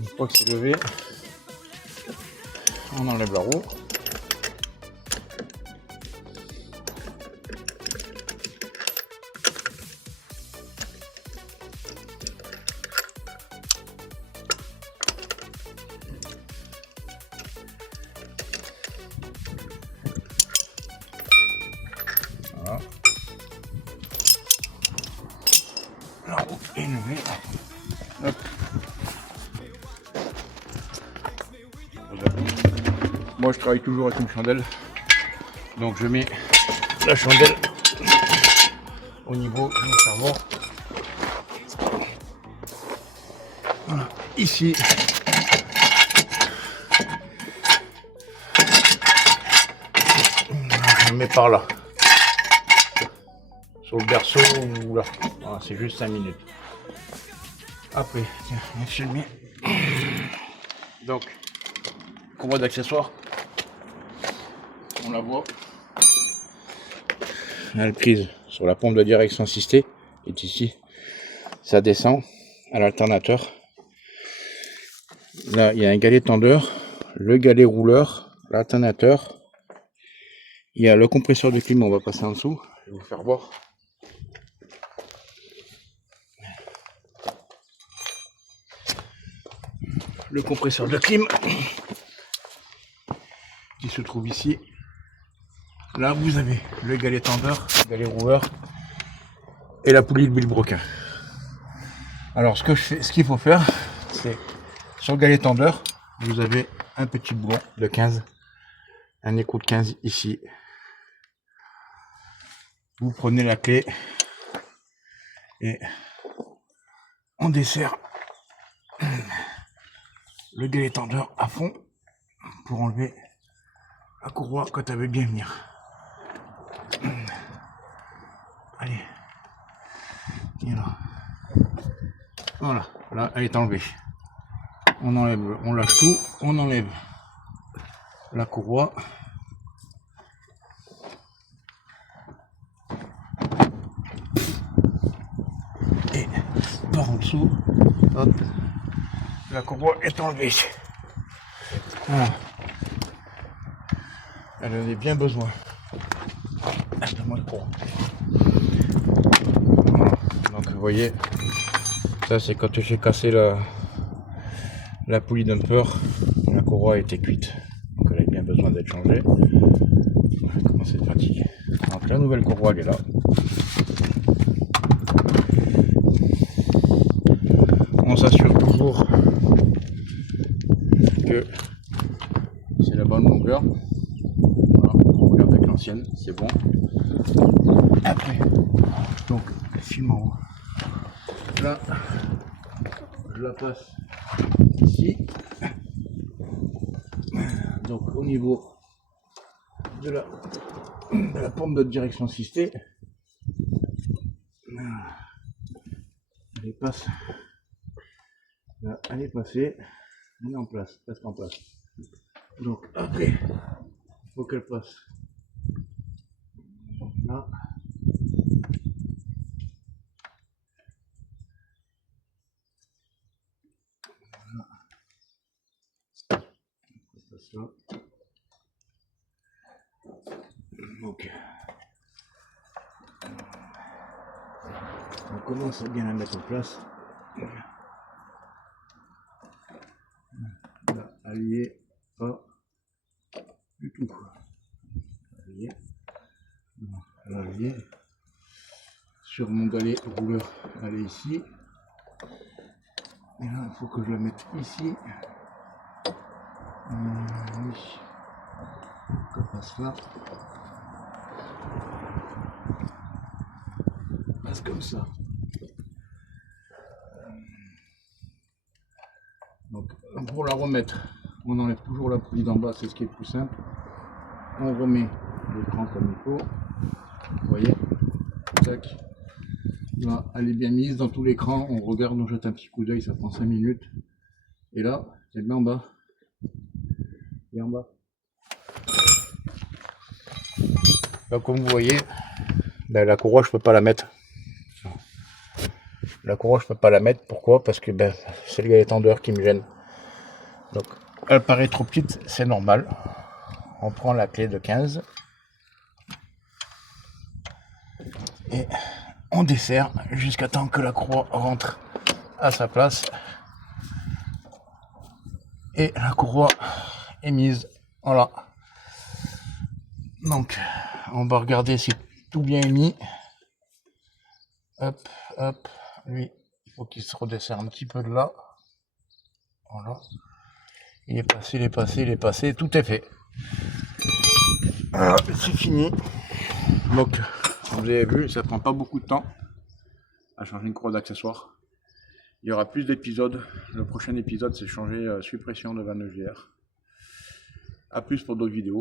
Une fois que c'est levé, on enlève la roue. Voilà. La roue est levée. Hop. Moi je travaille toujours avec une chandelle, donc je mets la chandelle au niveau du charbon. Voilà. Ici, je mets par là, sur le berceau ou là. Voilà, c'est juste 5 minutes. Après, tiens, on filme. Donc, courroie d'accessoires. On la voit. La prise sur la pompe de direction assistée est ici. Ça descend à l'alternateur. Là, il y a un galet tendeur, le galet rouleur, l'alternateur. Il y a le compresseur de clim, on va passer en dessous. Je vais vous faire voir. Le compresseur de clim qui se trouve ici. Là, vous avez le galet tendeur, le galet rouleur et la poulie de vilebrequin. Alors, ce qu'il faut faire, c'est sur le galet tendeur, vous avez un petit boulon de 15, un écrou de 15 ici. Vous prenez la clé et on dessert le galet tendeur à fond pour enlever la courroie quand elle veut bien venir. Allez, et là. Voilà, là elle est enlevée. On enlève, on lâche tout, on enlève la courroie. Et par en dessous, hop, la courroie est enlevée. Voilà. Elle en avait bien besoin. Donne-moi le courroie. Voilà. Donc vous voyez, ça c'est quand j'ai cassé la poulie dumper, la courroie a été cuite. Donc elle a bien besoin d'être changée. Elle commence à être fatiguée. Donc la nouvelle courroie elle est là. On s'assure toujours que c'est la bonne longueur. Voilà, on regarde avec l'ancienne, c'est bon. Après, donc le film en haut. Là, je la passe ici. Donc au niveau de la pompe de direction assistée, elle passe. Là, elle est passée, elle est en place, presque en place. Donc après, il faut qu'elle passe là. Voilà. Elle passe là. Donc, on commence à bien la mettre en place. Là, allié, pas du tout. Allié. Allié. Sur mon galet rouleur, elle est ici. Et là, il faut que je la mette ici. Oui. Qu'elle passe là. Passe comme ça. Donc, pour la remettre, on enlève toujours la poulie d'en bas, c'est ce qui est plus simple. On remet l'écran comme il faut. Vous voyez, tac. Là, elle est bien mise dans tout l'écran. On regarde, on jette un petit coup d'œil, ça prend 5 minutes. Et là, c'est bien en bas. Et en bas. Là, comme vous voyez, ben, la courroie, je peux pas la mettre. La courroie, je peux pas la mettre. Pourquoi? Parce que ben, c'est le galet tendeur qui me gêne. Donc, elle paraît trop petite, c'est normal. On prend la clé de 15 et on desserre jusqu'à temps que la croix rentre à sa place. Et la courroie est mise. Voilà. Donc, on va regarder si tout bien est mis. Hop, hop. Lui, il faut qu'il se redesserre un petit peu de là. Voilà. Il est passé, il est passé, il est passé. Tout est fait. Voilà, c'est fini. Donc, vous avez vu, ça prend pas beaucoup de temps à changer une courroie d'accessoires. Il y aura plus d'épisodes. Le prochain épisode, c'est changer suppression de 29 GR. A plus pour d'autres vidéos.